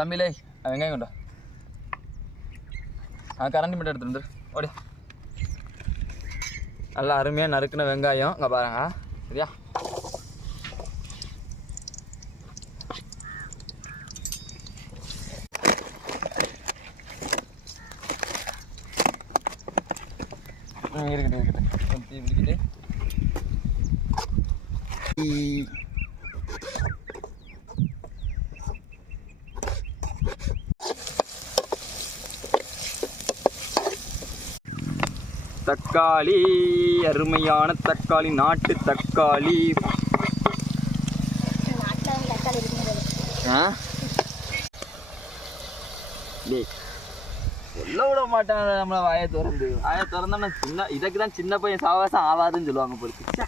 தம்பிலே வெங்காயம் கொண்டா. கரண்டி மட்டும் எடுத்துட்டு வந்துரு. ஓடியா. நல்லா அருமையாக நறுக்குன வெங்காயம் இங்கே பாருங்க. சரியா? இருக்கட்டும் கொஞ்சம் தீ பிடிக்கிட்டு தக்காளி, அருமையான தக்காளி, நாட்டு தக்காளி. சொல்ல விட மாட்டாங்க நம்மளை. வாயை திறந்தோம்னா சின்ன இதுக்கு தான் சின்ன பையன் சாவாசம் ஆகாதுன்னு சொல்லுவாங்க பொறுத்து.